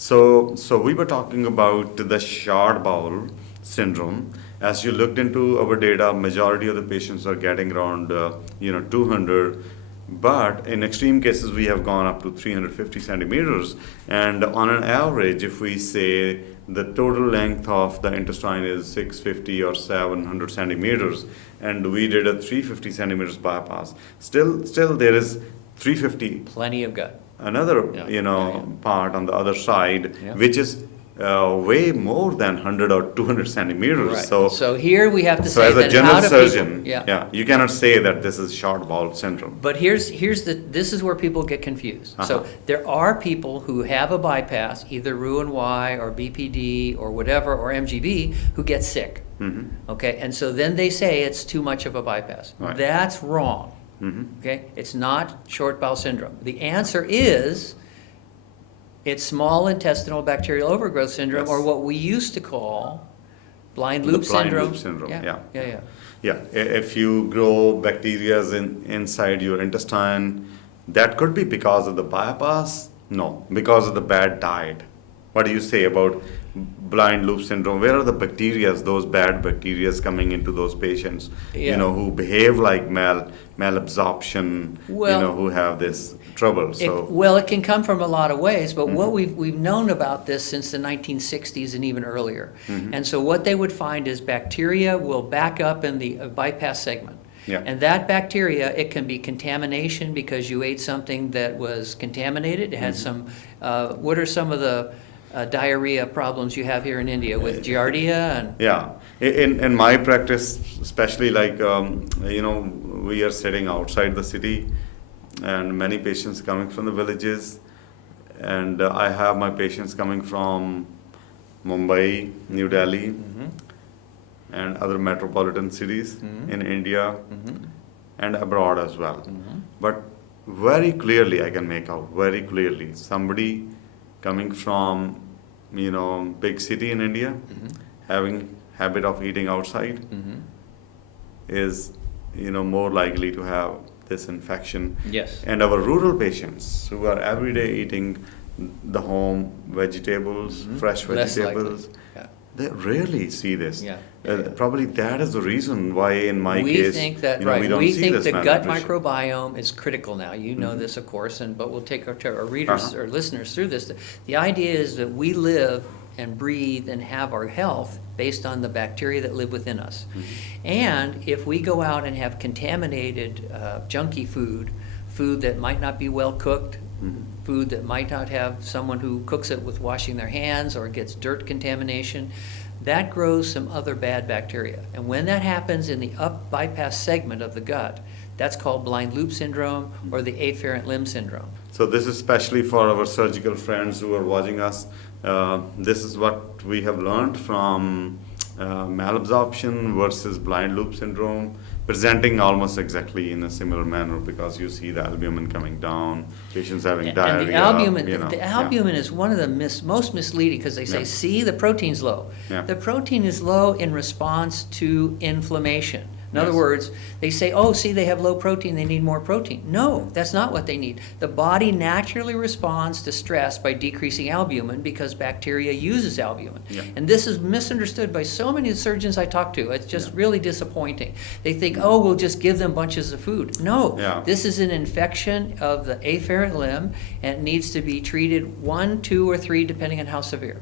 So we were talking about the short bowel syndrome. As you looked into our data, majority of the patients are getting around 200, but in extreme cases we have gone up to 350 centimeters. And on an average, if we say the total length of the intestine is 650 or 700 centimeters, and we did a 350 centimeters bypass, still there is 350. Plenty of gut. Another part on the other side, which is way more than 100 or 200 centimeters. Right. So here we have to say as a that general how do surgeon, people, you cannot say that this is short bowel syndrome. But this is where people get confused. So there are people who have a bypass, either Roux-en-Y or BPD or whatever, or MGB, who get sick. Okay, and so then they say it's too much of a bypass. Right. That's wrong. Okay, it's not short bowel syndrome. The answer is it's small intestinal bacterial overgrowth syndrome, or what we used to call blind loop syndrome. Yeah. If you grow bacteria inside your intestine, that could be because of the bypass. No, because of the bad diet. What do you say about blind loop syndrome? Where are the bacteria, those bad bacteria coming into those patients, who behave like malabsorption, who have this trouble? It can come from a lot of ways, but what we've known about this since the 1960s and even earlier. And so what they would find is bacteria will back up in the bypass segment. Yeah. And that bacteria, it can be contamination because you ate something that was contaminated. It had some, what are some of the diarrhea problems you have here in India with giardia? And yeah, in my practice, especially we are sitting outside the city and many patients coming from the villages, and I have my patients coming from Mumbai, New Delhi, and other metropolitan cities in India and abroad as well. But very clearly, I can make out very clearly somebody coming from big city in India, having habit of eating outside, is more likely to have this infection. Yes. And our rural patients who are every day eating the home vegetables, fresh vegetables, they rarely see this. Probably that is the reason why in my case we think that we don't we see think this the gut malnutrition. microbiome is critical now. You know this, of course, but we'll take our readers or listeners through this. The idea is that we live and breathe and have our health based on the bacteria that live within us. And if we go out and have contaminated junky food that might not be well cooked, food that might not have someone who cooks it with washing their hands, or gets dirt contamination, that grows some other bad bacteria. And when that happens in the up bypass segment of the gut, that's called blind loop syndrome or the afferent limb syndrome. So this is especially for our surgical friends who are watching us. This is what we have learned from malabsorption versus blind loop syndrome, presenting almost exactly in a similar manner, because you see the albumin coming down, patients having diarrhea. And the albumin is one of the most misleading, because they say, see, the protein's low. The protein is low in response to inflammation. In other words, they say, oh, see, they have low protein, they need more protein. No, that's not what they need. The body naturally responds to stress by decreasing albumin because bacteria uses albumin. And this is misunderstood by so many surgeons I talk to. It's just really disappointing. They think, oh, we'll just give them bunches of food. No, this is an infection of the afferent limb, and it needs to be treated 1, 2, or 3, depending on how severe.